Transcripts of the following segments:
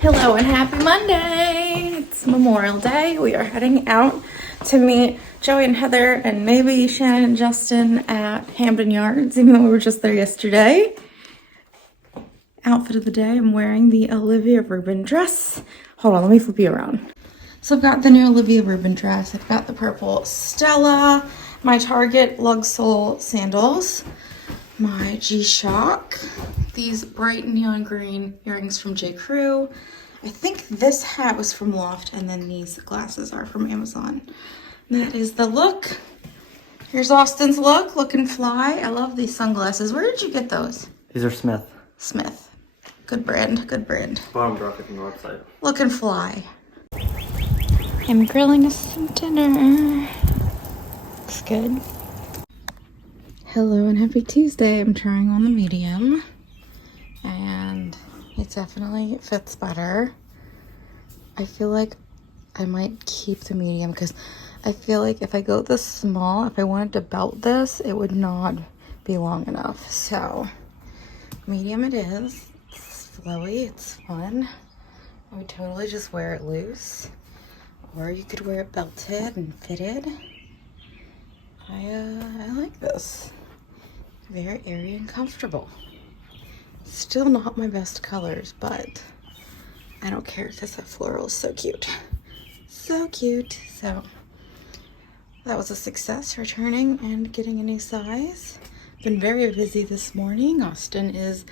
Hello and happy Monday! It's Memorial Day. We are heading out to meet Joey and Heather and maybe Shannon and Justin at Hamden Yards, even though we were just there yesterday. Outfit of the day, I'm wearing the Olivia Rubin dress. Hold on, let me flip you around. So I've got the new Olivia Rubin dress. I've got the purple Stella, my Target lug sole sandals, my G-Shock, these bright neon green earrings from J. Crew. I think this hat was from Loft, and then these glasses are from Amazon. That is the look. Here's Austin's look, looking fly. I love these sunglasses. Where did you get those? These are Smith. Smith. Good brand, good brand. Bottom graphic on the website. Looking fly. I'm grilling us some dinner. Looks good. Hello and happy Tuesday. I'm trying on the medium and it definitely fits better. I feel like I might keep the medium because I feel like if I go this small, if I wanted to belt this, it would not be long enough. So medium it is. It's flowy, it's fun. I would totally just wear it loose, or you could wear it belted and fitted. I like this. Very airy and comfortable. Still not my best colors, but I don't care because that floral is so cute. So cute. So that was a success, returning and getting a new size. Been very busy this morning. Austin is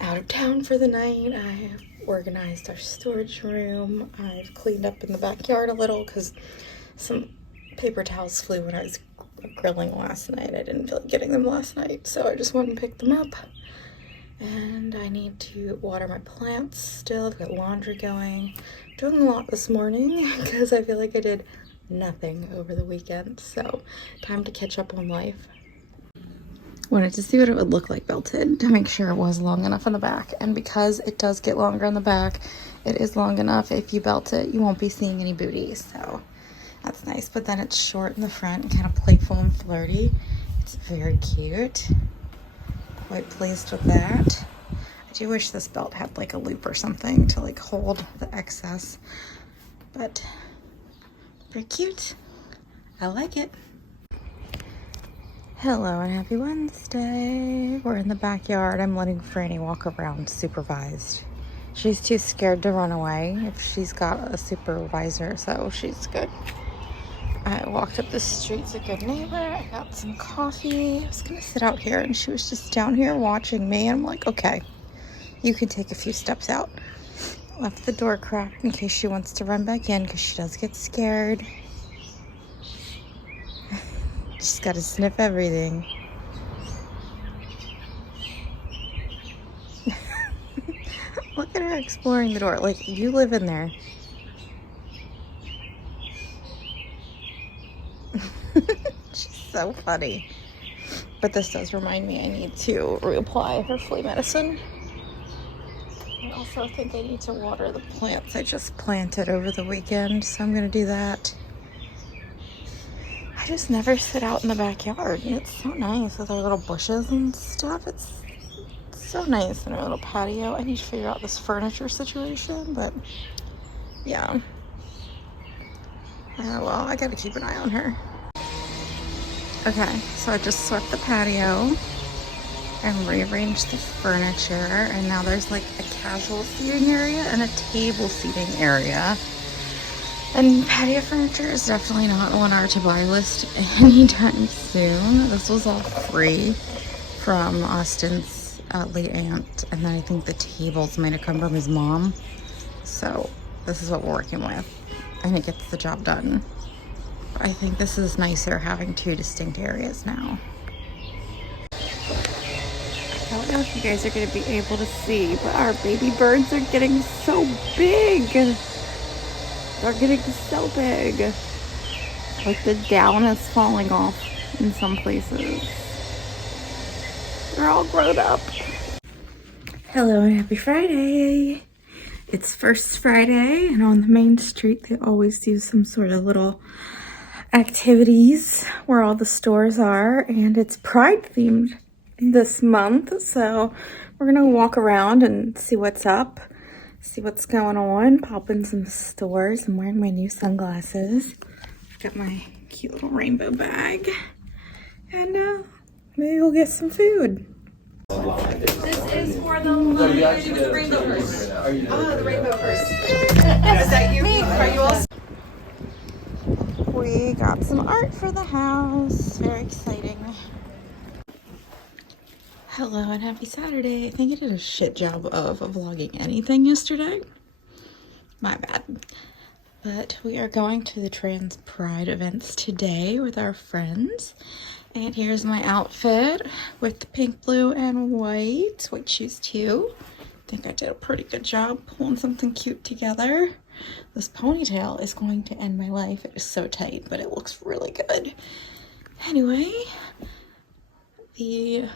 out of town for the night. I've organized our storage room. I've cleaned up in the backyard a little because some paper towels flew when I was grilling last night. I didn't feel like getting them last night, so I just went and picked them up. And I need to water my plants still. I've got laundry going. Doing a lot this morning because I feel like I did nothing over the weekend, so time to catch up on life. Wanted to see what it would look like belted to make sure it was long enough on the back, and because it does get longer on the back, it is long enough. If you belt it, you won't be seeing any booties, so that's nice. But then it's short in the front and kind of playful and flirty. It's very cute. Quite pleased with that. I do wish this belt had like a loop or something to like hold the excess, but very cute. I like it. Hello and happy Wednesday. We're in the backyard. I'm letting Franny walk around supervised. She's too scared to run away if she's got a supervisor, so she's good. I walked up the street's a good neighbor. I got some coffee. I was gonna sit out here and she was just down here watching me. I'm like, okay, you can take a few steps out. Left the door cracked in case she wants to run back in because she does get scared. Just gotta sniff everything. Look at her exploring the door. Like, you live in there. She's so funny. But this does remind me I need to reapply her flea medicine. I also think I need to water the plants I just planted over the weekend, so I'm gonna do that. I just never sit out in the backyard, and it's so nice with our little bushes and stuff. It's so nice in our little patio. I need to figure out this furniture situation, but yeah. Well, I gotta keep an eye on her. Okay, so I just swept the patio and rearranged the furniture, and now there's like a casual seating area and a table seating area. And patio furniture is definitely not on our to-buy list anytime soon. This was all free from Austin's late aunt, and then I think the tables might have come from his mom. So this is what we're working with, and it gets the job done. I think this is nicer having two distinct areas now. I don't know if you guys are going to be able to see, but our baby birds are getting so big. They're getting so big. Like the down is falling off in some places. They're all grown up. Hello and happy Friday. It's First Friday, and on the main street they always do some sort of little activities where all the stores are, and it's Pride themed this month, so we're gonna walk around and see what's up. See what's going on. Pop in some stores. I'm wearing my new sunglasses. I've got my cute little rainbow bag. And maybe we'll get some food. This is for the rainbow purse. Oh, the rainbow purse. Is that you? Are you all? We got some art for the house. Very exciting. Hello and happy Saturday. I think I did a shit job of vlogging anything yesterday. My bad. But we are going to the Trans Pride events today with our friends. And here's my outfit with the pink, blue, and white shoes too. I think I did a pretty good job pulling something cute together. This ponytail is going to end my life. It is so tight, but it looks really good. Anyway, the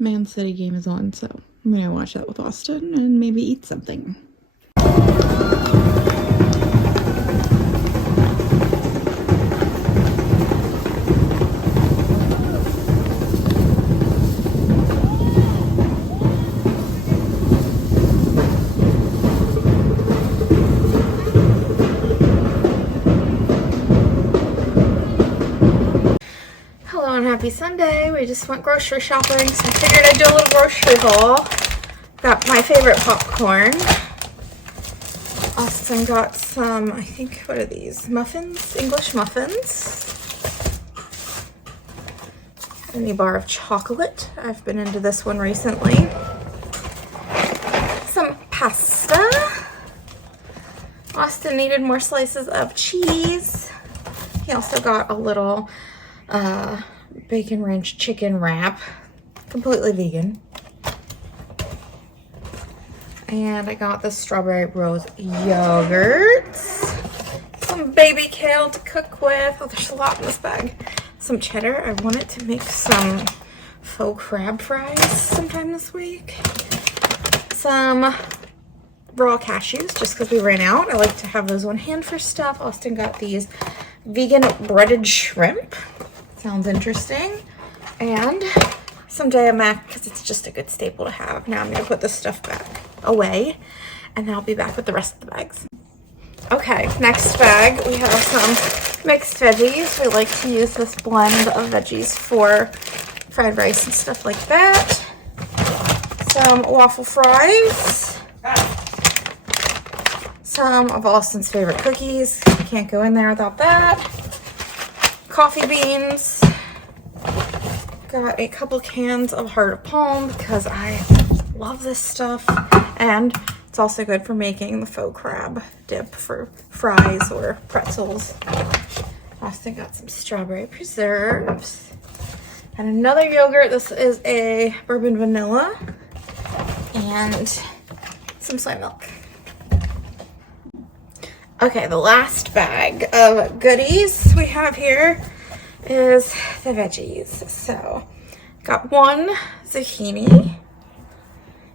Man City game is on, so I'm gonna watch that with Austin and maybe eat something. Happy Sunday. We just went grocery shopping, so I figured I'd do a little grocery haul. Got my favorite popcorn. Austin got some, I think, what are these? Muffins? English muffins. A new bar of chocolate. I've been into this one recently. Some pasta. Austin needed more slices of cheese. He also got a little bacon ranch chicken wrap, completely vegan. And I got the strawberry rose yogurt, some baby kale to cook with. Oh, there's a lot in this bag. Some cheddar. I wanted to make some faux crab fries sometime this week. Some raw cashews, just because we ran out. I like to have those on hand for stuff. Austin got these vegan breaded shrimp. Sounds interesting. And some Diamac, because it's just a good staple to have. Now I'm going to put this stuff back away, and then I'll be back with the rest of the bags. Okay, next bag, we have some mixed veggies. We like to use this blend of veggies for fried rice and stuff like that. Some waffle fries. Some of Austin's favorite cookies. Can't go in there without that. Coffee beans. Got a couple cans of heart of palm because I love this stuff, and it's also good for making the faux crab dip for fries or pretzels. Austin got some strawberry preserves and another yogurt. This is a bourbon vanilla and some soy milk. Okay, the last bag of goodies we have here is the veggies. So, got one zucchini,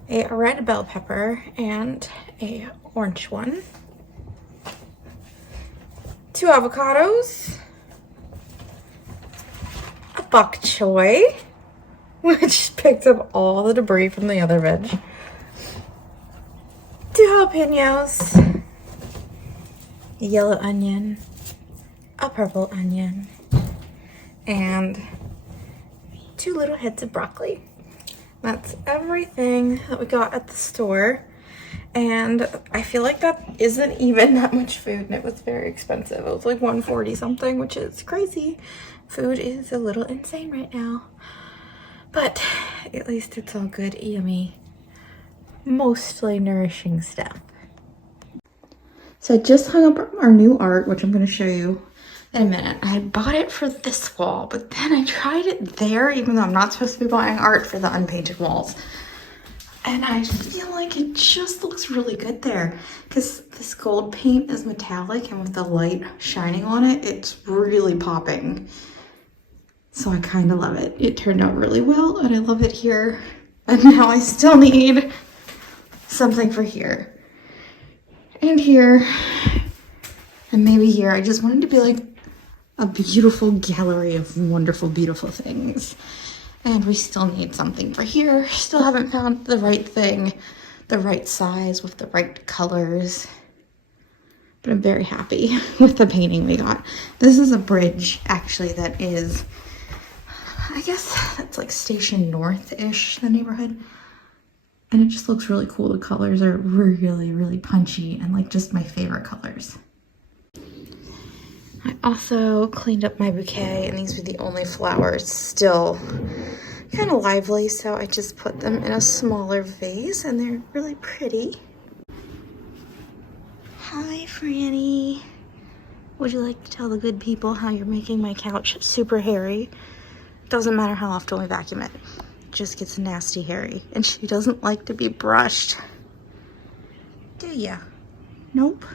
a red bell pepper, and a orange one. 2 avocados, a bok choy, which picked up all the debris from the other veg. 2 jalapenos, a yellow onion, a purple onion, and 2 little heads of broccoli. That's everything that we got at the store. And I feel like that isn't even that much food, and it was very expensive. It was like $140 something, which is crazy. Food is a little insane right now. But at least it's all good, yummy, mostly nourishing stuff. So I just hung up our new art, which I'm going to show you in a minute. I had bought it for this wall, but then I tried it there, even though I'm not supposed to be buying art for the unpainted walls. And I feel like it just looks really good there because this gold paint is metallic, and with the light shining on it, it's really popping. So I kind of love it. It turned out really well, and I love it here. And now I still need something for here. And here, and maybe here. I just wanted to be like a beautiful gallery of wonderful, beautiful things. And we still need something for here. Still haven't found the right thing the right size with the right colors. But I'm very happy with the painting we got. This is a bridge, actually, that is, I guess that's like Station North-ish, the neighborhood. And it just looks really cool. The colors are really, really punchy and like just my favorite colors. I also cleaned up my bouquet, and these were the only flowers still kind of lively, so I just put them in a smaller vase, and they're really pretty. Hi, Franny. Would you like to tell the good people how you're making my couch super hairy? Doesn't matter how often we vacuum it. It just gets nasty hairy. And she doesn't like to be brushed. Do ya? Nope.